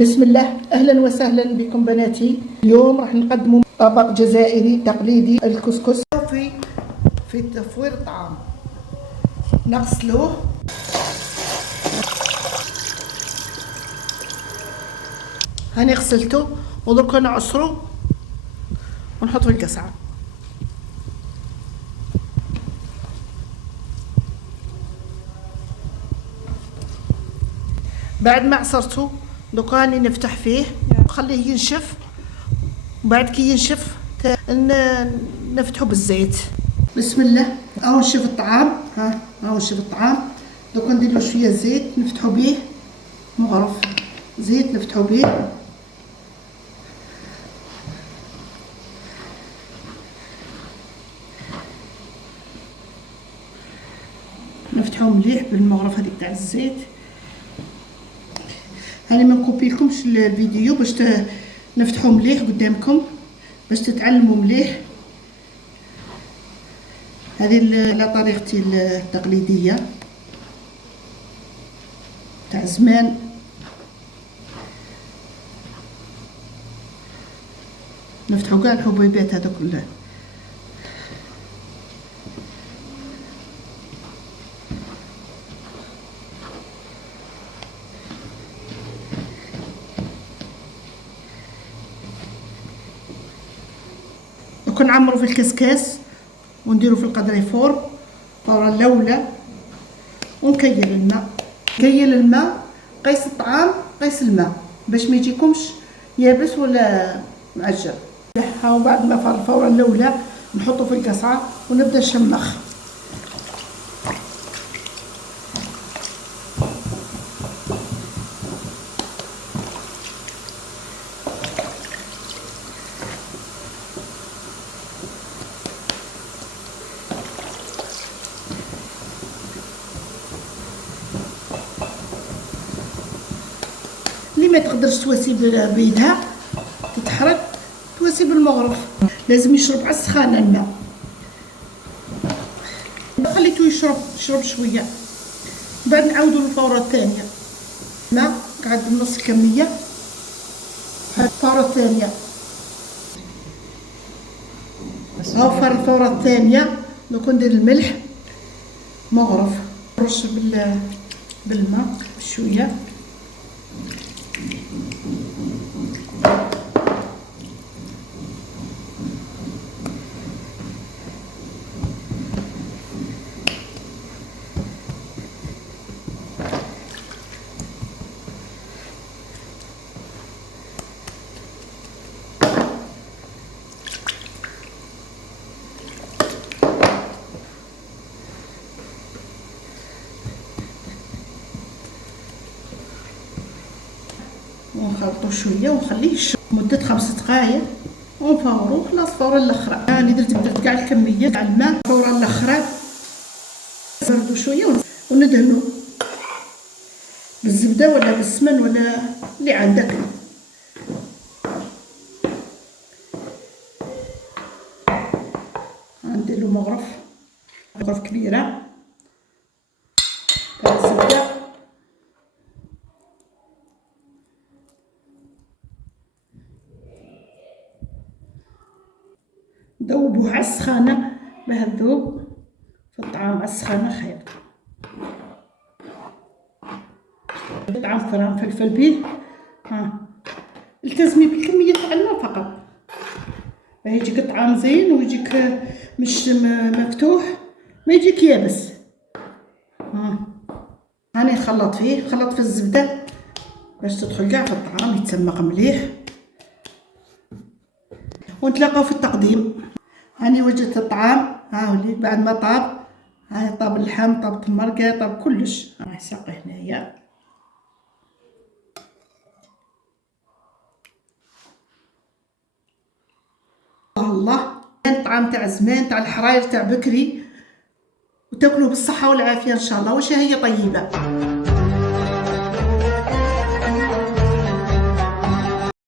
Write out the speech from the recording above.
بسم الله، اهلا وسهلا بكم بناتي. اليوم راح نقدم طبق جزائري تقليدي، الكسكس. في تفوير الطعام نغسلوه، هاني غسلته ودركا نعصرو ونحط في القصعه. بعد ما عصرته دوكا راني نفتح فيه نخليه ينشف، وبعد كي ينشف نفتحه بالزيت. بسم الله، هاو نشوف الطعام، هاو نشوف الطعام. دوكا نديرو شويه زيت نفتحو بيه، مغرف زيت نفتحو بيه. نفتحو مليح بالمغرف هذيك تاع الزيت. هاني ما نكوبيلكمش الفيديو باش نفتحو مليح قدامكم باش تتعلموا مليح. هذه على طريقتي التقليديه تاع زمان. نفتحو كاع الحبيبات هذوك نعمرو في الكسكاس ونديرو في القدريفور فورا الاولى، ونكيل الماء. كيل الماء، قيس الطعام قيس الماء باش ما يجيكمش يابس ولا معجن. هاو بعد ما فار الفوره الاولى نحطو في القصعه ونبدا نشمخ. اللي ما تقدرش تواسي بيدها تتحرق، تواسي بالمغرف. لازم يشرب على السخانه الماء. خليته يشرب شويه، بعد نعاودو الفوره الثانيه. الماء قعد بنص الكميه. هاد الفوره الثانيه، هاو فار الفوره الثانيه. دوك ندير الملح مغرف، نرش بالماء بشويه. ونخلطو شويه ونخليه يشرب مده 5 دقائق ونفورو. خلاص فورا الاخرى راني درت كاع الكميه تاع الماء. فورا الاخرى نبردو شويه وندهنو بالزبده ولا بالسمن ولا اللي عندك. نديرو مغرف كبيره تاع الزبده. ذوبوه على السخانه باه تذوب في الطعام. على السخانه خير. طعام فران فلفل به. التزمي بالكميه تاع الماء فقط باه يجيك الطعام زين ويجيك مش مفتوح، ما يجيك يابس. هاني نخلط فيه، نخلط في الزبده باش تدخل كاع في الطعام يتسمق مليح. ونتلاقاو في التقديم. هاني وجدت الطعام، هاولي بعد ما طاب. هاي طاب اللحم، طابت المرقه، طاب كلش. راح ساقي هنايا. الله، الطعام تاع زمان تاع الحراير تاع بكري، وتاكلوا بالصحه والعافيه ان شاء الله. وش هي طيبه.